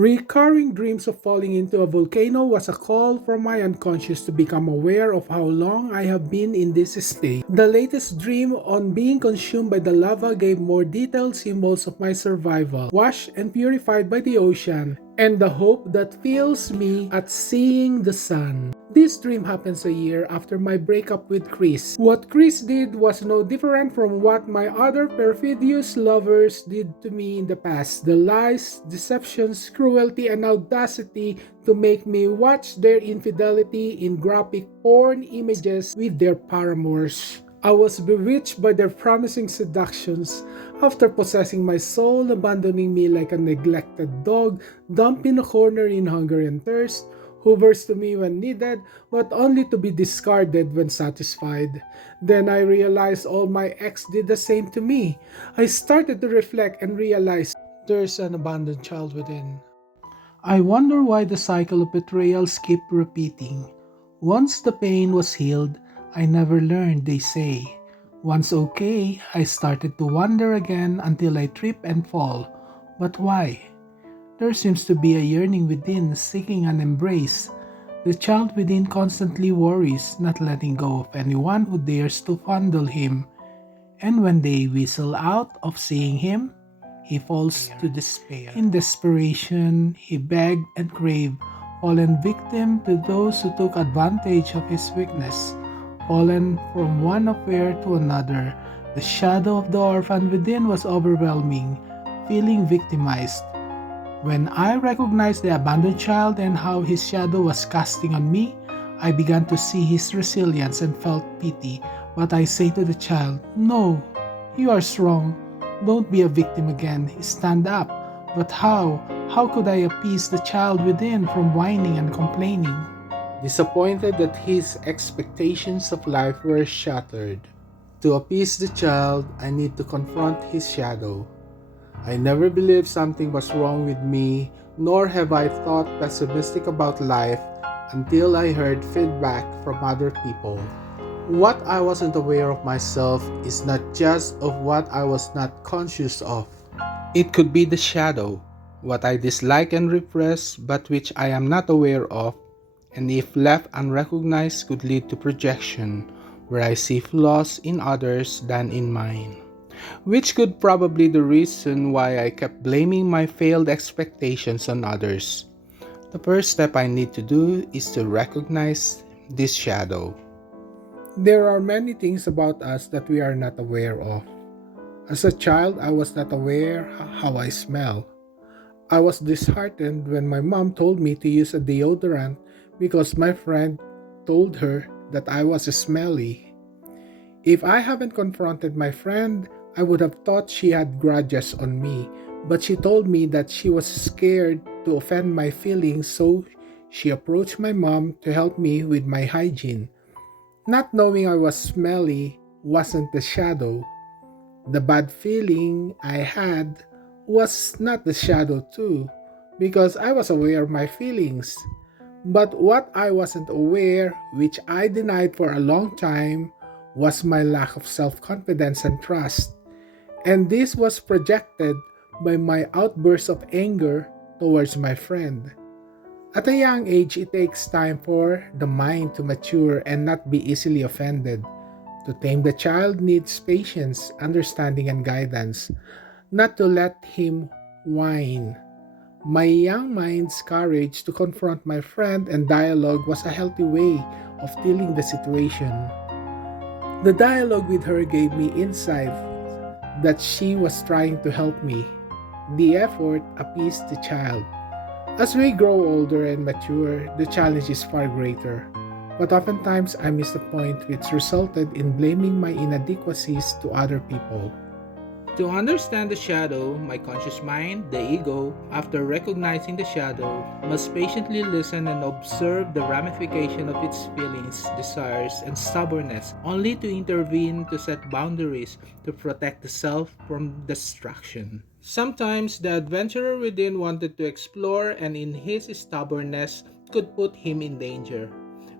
Recurring dreams of falling into a volcano was a call from my unconscious to become aware of how long I have been in this state. The latest dream on being consumed by the lava gave more detailed symbols of my survival, washed and purified by the ocean, and the hope that fills me at seeing the sun. This dream happens a year after my breakup with Chris. What Chris did was no different from what my other perfidious lovers did to me in the past. The lies, deceptions, cruelty, and audacity to make me watch their infidelity in graphic porn images with their paramours. I was bewitched by their promising seductions. After possessing my soul, abandoning me like a neglected dog, dumped in a corner in hunger and thirst, hovers to me when needed, but only to be discarded when satisfied. Then I realized all my ex did the same to me. I started to reflect and realize there's an abandoned child within. I wonder why the cycle of betrayals keep repeating. Once the pain was healed, I never learned, they say. Once okay, I started to wander again until I trip and fall. But why? There seems to be a yearning within seeking an embrace. The child within constantly worries, not letting go of anyone who dares to fondle him. And when they whistle out of seeing him, he falls to despair. In desperation, he begged and craved, fallen victim to those who took advantage of his weakness. Fallen from one affair to another, the shadow of the orphan within was overwhelming, feeling victimized. When I recognized the abandoned child and how his shadow was casting on me, I began to see his resilience and felt pity. But I say to the child, "No, you are strong. Don't be a victim again. Stand up." But how? How could I appease the child within from whining and complaining? Disappointed that his expectations of life were shattered. To appease the child, I need to confront his shadow. I never believed something was wrong with me, nor have I thought pessimistic about life until I heard feedback from other people. What I wasn't aware of myself is not just of what I was not conscious of. It could be the shadow, what I dislike and repress, but which I am not aware of, and if left unrecognized could lead to projection, where I see flaws in others than in mine. Which could probably be the reason why I kept blaming my failed expectations on others. The first step I need to do is to recognize this shadow. There are many things about us that we are not aware of. As a child, I was not aware how I smell. I was disheartened when my mom told me to use a deodorant because my friend told her that I was smelly. If I haven't confronted my friend, I would have thought she had grudges on me, but she told me that she was scared to offend my feelings, so she approached my mom to help me with my hygiene. Not knowing I was smelly wasn't the shadow. The bad feeling I had was not the shadow too, because I was aware of my feelings. But what I wasn't aware, which I denied for a long time, was my lack of self-confidence and trust. And this was projected by my outbursts of anger towards my friend. At a young age, it takes time for the mind to mature and not be easily offended. To tame the child needs patience, understanding, and guidance, not to let him whine. My young mind's courage to confront my friend and dialogue was a healthy way of dealing the situation. The dialogue with her gave me insight that she was trying to help me. The effort appeased the child. As we grow older and mature, the challenge is far greater. But oftentimes I miss the point which resulted in blaming my inadequacies to other people. To understand the shadow, my conscious mind, the ego, after recognizing the shadow, must patiently listen and observe the ramification of its feelings, desires, and stubbornness, only to intervene to set boundaries to protect the self from destruction. Sometimes the adventurer within wanted to explore, and in his stubbornness could put him in danger.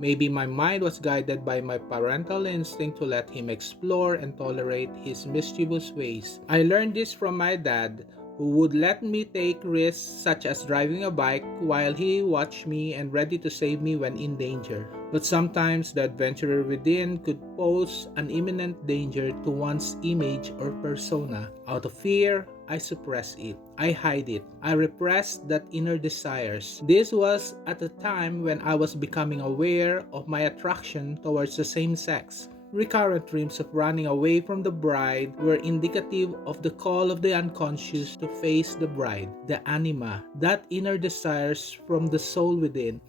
Maybe my mind was guided by my parental instinct to let him explore and tolerate his mischievous ways. I learned this from my dad, who would let me take risks such as driving a bike while he watched me and ready to save me when in danger. But sometimes the adventurer within could pose an imminent danger to one's image or persona. Out of fear, I suppress it. I hide it. I repress that inner desires. This was at a time when I was becoming aware of my attraction towards the same sex. Recurrent dreams of running away from the bride were indicative of the call of the unconscious to face the bride, the anima, that inner desires from the soul within,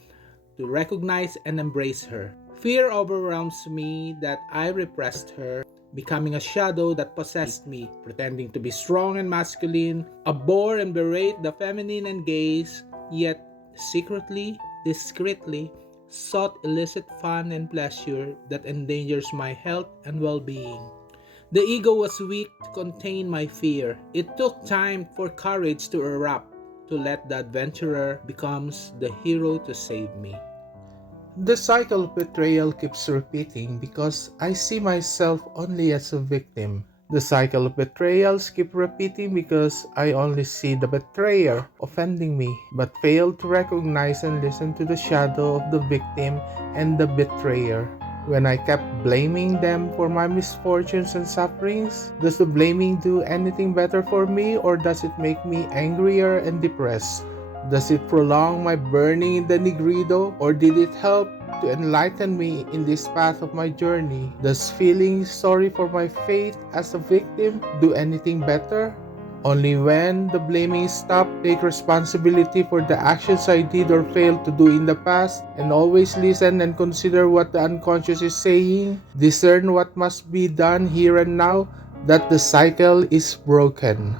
to recognize and embrace her. Fear overwhelms me that I repressed her, becoming a shadow that possessed me, pretending to be strong and masculine, abhor and berate the feminine and gaze, yet secretly, discreetly, sought illicit fun and pleasure that endangers my health and well-being. The ego was weak to contain my fear. It took time for courage to erupt, to let the adventurer becomes the hero to save me. The cycle of betrayal keeps repeating because I see myself only as a victim. The cycle of betrayals keep repeating because I only see the betrayer offending me, but fail to recognize and listen to the shadow of the victim and the betrayer. When I kept blaming them for my misfortunes and sufferings, does the blaming do anything better for me, or does it make me angrier and depressed? Does it prolong my burning in the Nigredo, or did it help to enlighten me in this path of my journey? Does feeling sorry for my fate as a victim do anything better? Only when the blaming stops, take responsibility for the actions I did or failed to do in the past, and always listen and consider what the unconscious is saying, discern what must be done here and now, that the cycle is broken.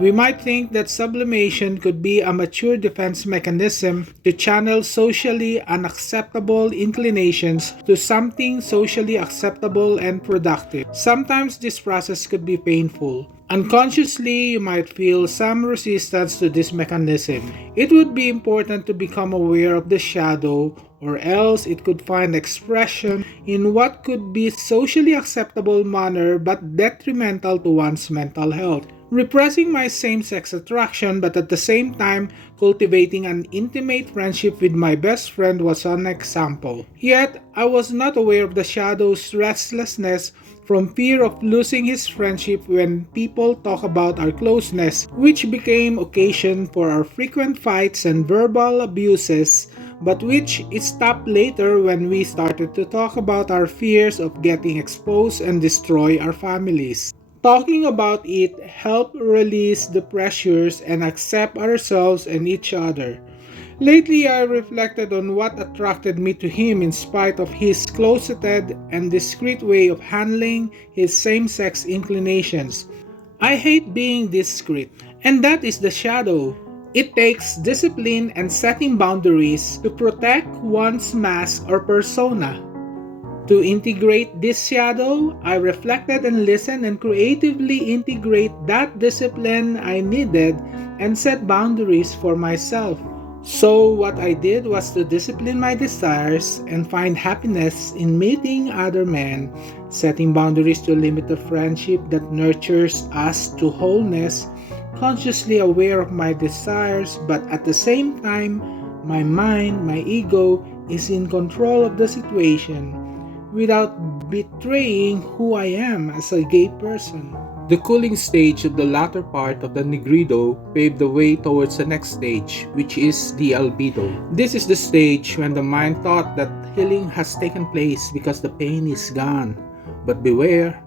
We might think that sublimation could be a mature defense mechanism to channel socially unacceptable inclinations to something socially acceptable and productive. Sometimes this process could be painful. Unconsciously, you might feel some resistance to this mechanism. It would be important to become aware of the shadow, or else it could find expression in what could be socially acceptable manner but detrimental to one's mental health. Repressing my same-sex attraction but at the same time cultivating an intimate friendship with my best friend was an example. Yet, I was not aware of the shadow's restlessness from fear of losing his friendship when people talk about our closeness, which became occasion for our frequent fights and verbal abuses, but which stopped later when we started to talk about our fears of getting exposed and destroy our families. Talking about it helped release the pressures and accept ourselves and each other. Lately, I reflected on what attracted me to him in spite of his closeted and discreet way of handling his same-sex inclinations. I hate being discreet, and that is the shadow. It takes discipline and setting boundaries to protect one's mask or persona. To integrate this shadow, I reflected and listened and creatively integrate that discipline I needed and set boundaries for myself. So what I did was to discipline my desires and find happiness in meeting other men, setting boundaries to limit the friendship that nurtures us to wholeness, consciously aware of my desires, but at the same time, my mind, my ego is in control of the situation without betraying who I am as a gay person. The cooling stage of the latter part of the Nigredo paved the way towards the next stage, which is the Albedo. This is the stage when the mind thought that healing has taken place because the pain is gone. But beware,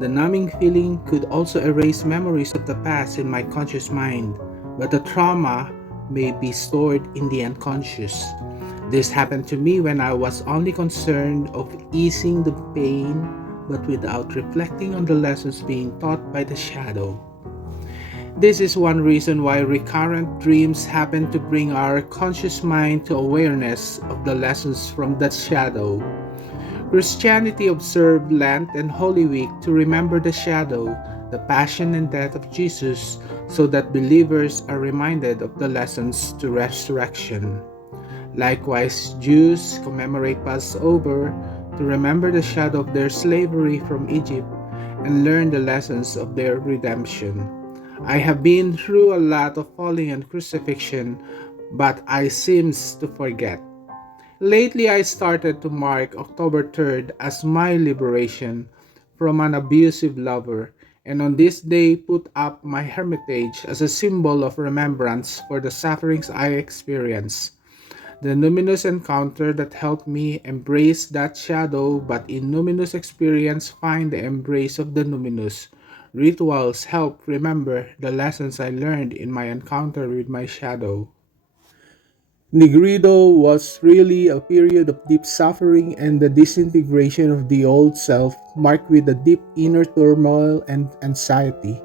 the numbing feeling could also erase memories of the past in my conscious mind, but the trauma may be stored in the unconscious. This happened to me when I was only concerned of easing the pain but without reflecting on the lessons being taught by the shadow. This is one reason why recurrent dreams happen to bring our conscious mind to awareness of the lessons from that shadow. Christianity observed Lent and Holy Week to remember the shadow, the passion and death of Jesus, so that believers are reminded of the lessons to resurrection. Likewise, Jews commemorate Passover to remember the shadow of their slavery from Egypt and learn the lessons of their redemption. I have been through a lot of falling and crucifixion, but I seems to forget. Lately, I started to mark October 3rd as my liberation from an abusive lover, and on this day put up my hermitage as a symbol of remembrance for the sufferings I experienced. The numinous encounter that helped me embrace that shadow, but in numinous experience find the embrace of the numinous. Rituals help remember the lessons I learned in my encounter with my shadow. Nigredo was really a period of deep suffering and the disintegration of the old self, marked with a deep inner turmoil and anxiety.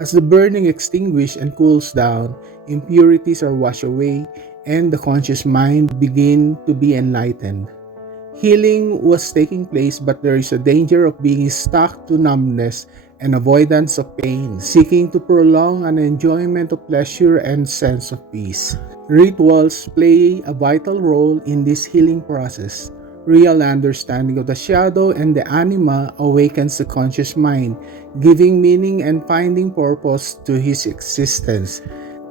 As the burning extinguishes and cools down, impurities are washed away, and the conscious mind begin to be enlightened. Healing was taking place, but there is a danger of being stuck to numbness and avoidance of pain, seeking to prolong an enjoyment of pleasure and sense of peace. Rituals play a vital role in this healing process. Real understanding of the shadow and the anima awakens the conscious mind, giving meaning and finding purpose to his existence.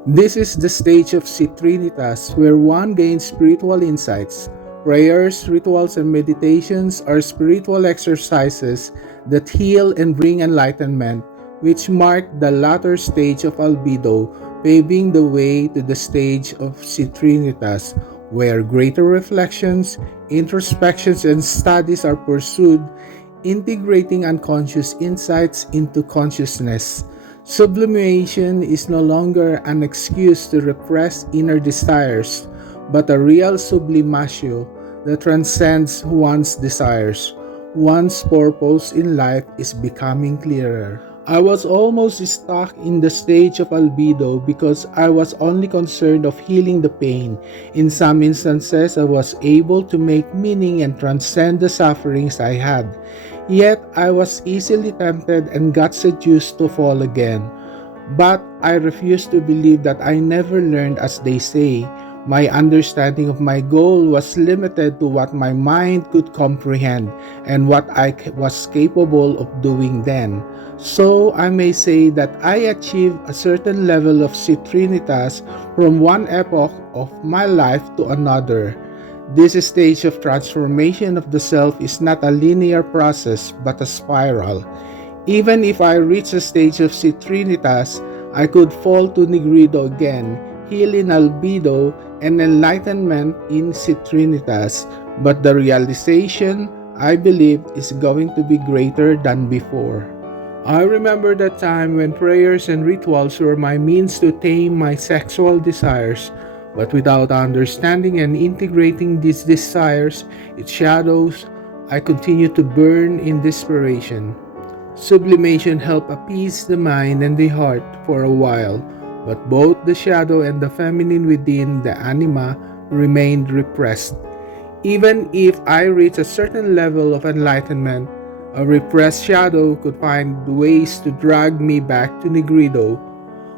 This is the stage of Citrinitas where one gains spiritual insights. Prayers, rituals, and meditations are spiritual exercises that heal and bring enlightenment, which mark the latter stage of Albedo, paving the way to the stage of Citrinitas, where greater reflections, introspections, and studies are pursued, integrating unconscious insights into consciousness. Sublimation is no longer an excuse to repress inner desires, but a real sublimatio that transcends one's desires. One's purpose in life is becoming clearer. I was almost stuck in the stage of albedo because I was only concerned of healing the pain. In some instances, I was able to make meaning and transcend the sufferings I had. Yet I was easily tempted and got seduced to fall again. But I refused to believe that I never learned, as they say. My understanding of my goal was limited to what my mind could comprehend and what was capable of doing then. So I may say that I achieved a certain level of citrinitas from one epoch of my life to another. This stage of transformation of the self is not a linear process but a spiral. Even if I reach a stage of Citrinitas, I could fall to Nigredo again, heal in Albedo, and enlightenment in Citrinitas. But the realization, I believe, is going to be greater than before. I remember that time when prayers and rituals were my means to tame my sexual desires, but without understanding and integrating these desires, its shadows, I continued to burn in desperation. Sublimation helped appease the mind and the heart for a while, but both the shadow and the feminine within the anima remained repressed. Even if I reached a certain level of enlightenment, a repressed shadow could find ways to drag me back to Nigredo.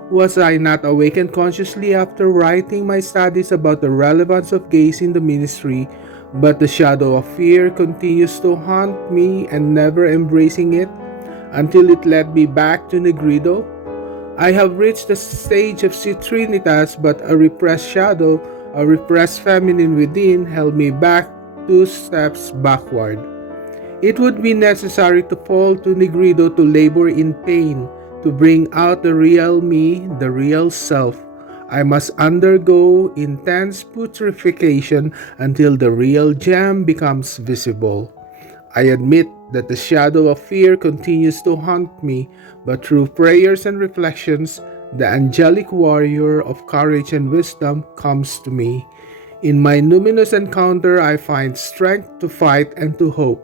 Was I not awakened consciously after writing my studies about the relevance of gaze in the ministry, but the shadow of fear continues to haunt me and never embracing it until it led me back to Nigredo? I have reached the stage of Citrinitas, but a repressed shadow, a repressed feminine within, held me back 2 steps backward. It would be necessary to fall to Nigredo to labor in pain, to bring out the real me, the real self. I must undergo intense putrefaction until the real gem becomes visible. I admit that the shadow of fear continues to haunt me, but through prayers and reflections, the angelic warrior of courage and wisdom comes to me. In my numinous encounter, I find strength to fight and to hope.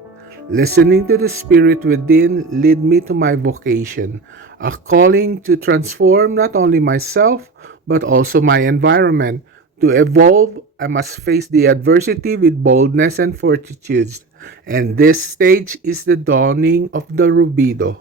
Listening to the spirit within led me to my vocation, a calling to transform not only myself, but also my environment. To evolve, I must face the adversity with boldness and fortitude. And this stage is the dawning of the Rubedo.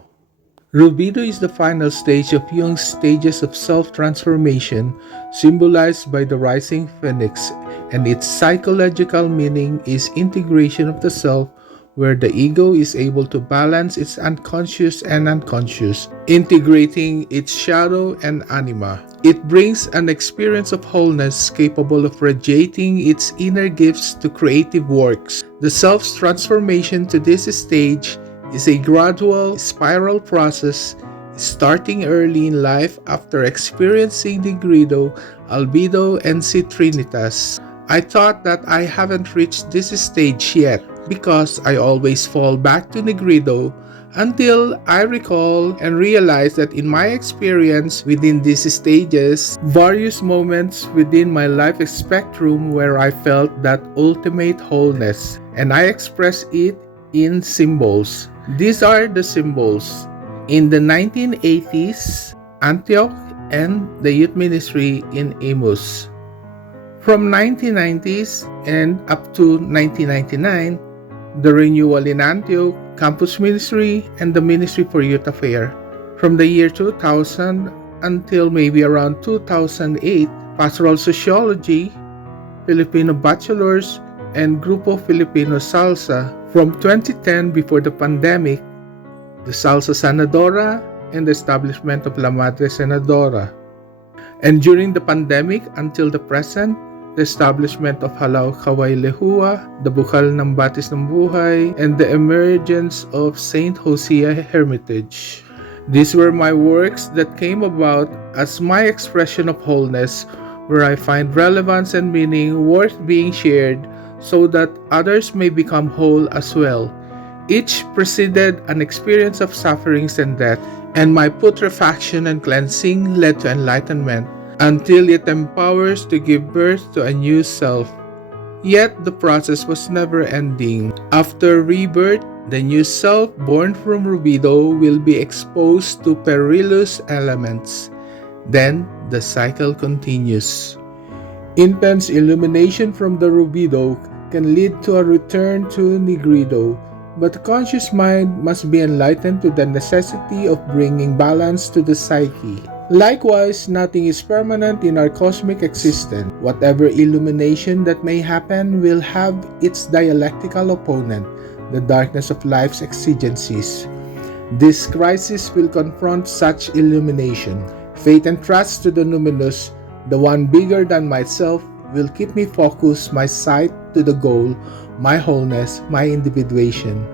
Rubedo is the final stage of Jung's stages of self-transformation, symbolized by the rising phoenix, and its psychological meaning is integration of the self where the ego is able to balance its unconscious and unconscious, integrating its shadow and anima. It brings an experience of wholeness capable of radiating its inner gifts to creative works. The self's transformation to this stage is a gradual spiral process starting early in life after experiencing Nigredo, Albedo, and Citrinitas. I thought that I haven't reached this stage yet because I always fall back to Nigredo until I recall and realize that in my experience within these stages, various moments within my life spectrum where I felt that ultimate wholeness and I express it in symbols. These are the symbols. In the 1980s, Antioch and the youth ministry in Amos. From 1990s and up to 1999, the renewal in Antioch, campus ministry, and the ministry for youth affair. From the year 2000 until maybe around 2008, pastoral sociology, Filipino bachelors, and Grupo Filipino Salsa. From 2010 before the pandemic, the Salsa Sanadora, and the establishment of La Madre Senadora. And during the pandemic until the present, the establishment of Halao Kaway Lehua, the Bukal ng Batis ng Buhay, and the emergence of Saint Hosea Hermitage. These were my works that came about as my expression of wholeness, where I find relevance and meaning worth being shared so that others may become whole as well. Each preceded an experience of sufferings and death, and my putrefaction and cleansing led to enlightenment, until it empowers to give birth to a new self. Yet the process was never ending. After rebirth, the new self born from Rubedo will be exposed to perilous elements. Then the cycle continues. Intense illumination from the Rubedo can lead to a return to Nigredo, but the conscious mind must be enlightened to the necessity of bringing balance to the psyche. Likewise, nothing is permanent in our cosmic existence. Whatever illumination that may happen will have its dialectical opponent, the darkness of life's exigencies. This crisis will confront such illumination. Faith and trust to the numinous, the one bigger than myself, will keep me focused, my sight to the goal, my wholeness, my individuation.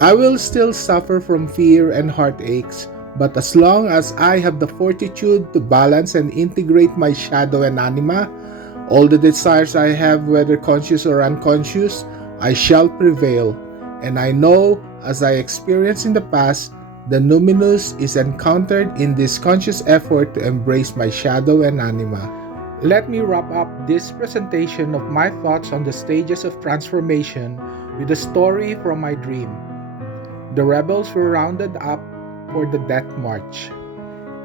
I will still suffer from fear and heartaches, but as long as I have the fortitude to balance and integrate my shadow and anima, all the desires I have, whether conscious or unconscious, I shall prevail. And I know, as I experienced in the past, the numinous is encountered in this conscious effort to embrace my shadow and anima. Let me wrap up this presentation of my thoughts on the stages of transformation with a story from my dream. The rebels were rounded up for the death march.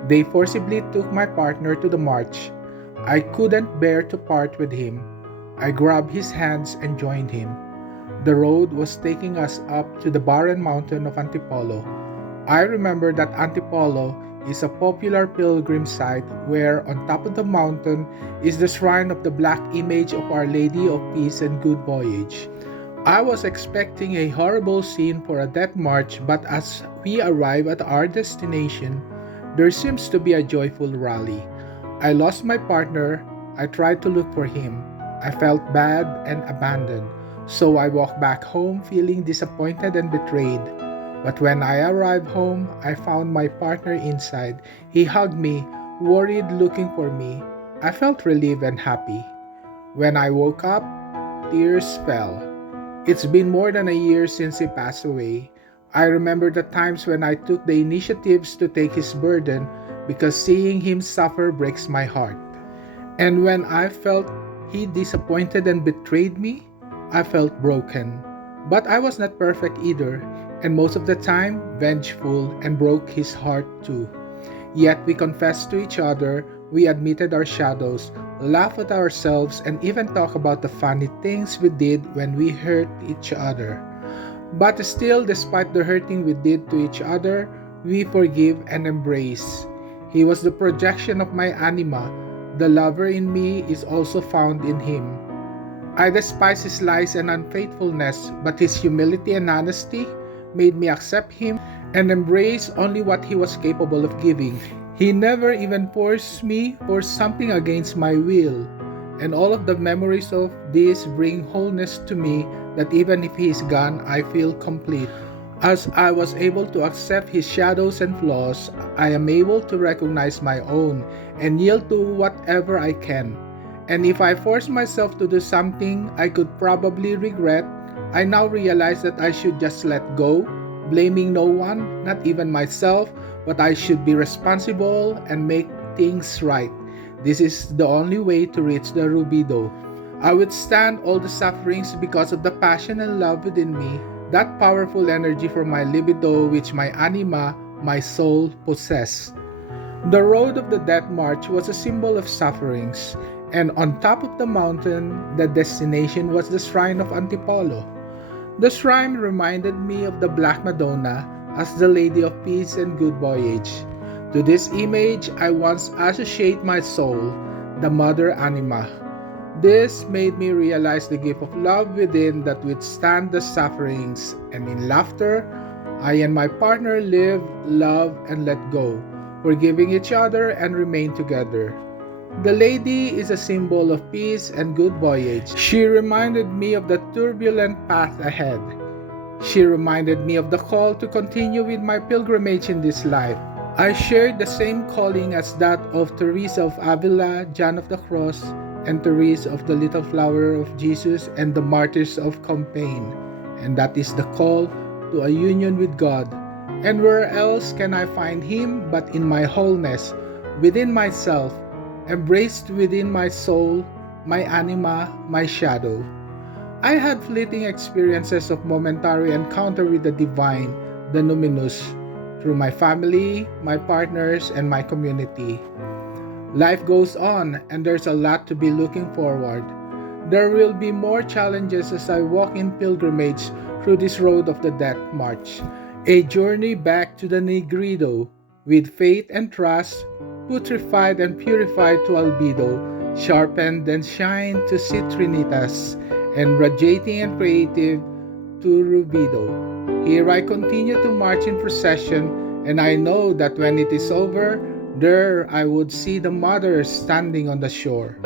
They forcibly took my partner to the march. I couldn't bear to part with him. I grabbed his hands and joined him. The road was taking us up to the barren mountain of Antipolo. I remember that Antipolo is a popular pilgrim site where on top of the mountain is the shrine of the black image of Our Lady of Peace and Good Voyage. I was expecting a horrible scene for a death march, but as we arrive at our destination, there seems to be a joyful rally. I lost my partner. I tried to look for him. I felt bad and abandoned, so I walked back home feeling disappointed and betrayed. But when I arrived home, I found my partner inside. He hugged me, worried, looking for me. I felt relieved and happy. When I woke up, tears fell. It's been more than a year since he passed away. I remember the times when I took the initiatives to take his burden, because seeing him suffer breaks my heart. And when I felt he disappointed and betrayed me, I felt broken. But I was not perfect either, and most of the time vengeful, and broke his heart too. Yet we confessed to each other, we admitted our shadows, laughed at ourselves, and even talked about the funny things we did when we hurt each other. But still, despite the hurting we did to each other, we forgive and embrace. He was the projection of my anima. The lover in me is also found in him. I despised his lies and unfaithfulness, but his humility and honesty made me accept him and embrace only what he was capable of giving. He never even forced me for something against my will. And all of the memories of this bring wholeness to me that even if he is gone, I feel complete. As I was able to accept his shadows and flaws, I am able to recognize my own and yield to whatever I can. And if I force myself to do something I could probably regret, I now realize that I should just let go, blaming no one, not even myself, but I should be responsible and make things right. This is the only way to reach the Rubedo. I withstand all the sufferings because of the passion and love within me, that powerful energy from my libido which my anima, my soul, possess. The road of the Death March was a symbol of sufferings, and on top of the mountain, the destination was the shrine of Antipolo. The shrine reminded me of the Black Madonna as the Lady of Peace and Good Voyage. To this image, I once associate my soul, the Mother Anima. This made me realize the gift of love within that withstand the sufferings, and in laughter, I and my partner live, love, and let go, forgiving each other and remain together. The lady is a symbol of peace and good voyage. She reminded me of the turbulent path ahead. She reminded me of the call to continue with my pilgrimage in this life. I shared the same calling as that of Teresa of Avila, John of the Cross, and Teresa of the Little Flower of Jesus, and the martyrs of Compiègne. And that is the call to a union with God. And where else can I find Him but in my wholeness, within myself, embraced within my soul, my anima, my shadow. I had fleeting experiences of momentary encounter with the divine, the numinous, through my family, my partners, and my community. Life goes on, and there's a lot to be looking forward. There will be more challenges as I walk in pilgrimage through this road of the Death March, a journey back to the Nigredo, with faith and trust, putrefied and purified to Albedo, sharpened and shined to Citrinitas, and radiating and creative to Rubedo. Here I continue to march in procession, and I know that when it is over, there I would see the mother standing on the shore.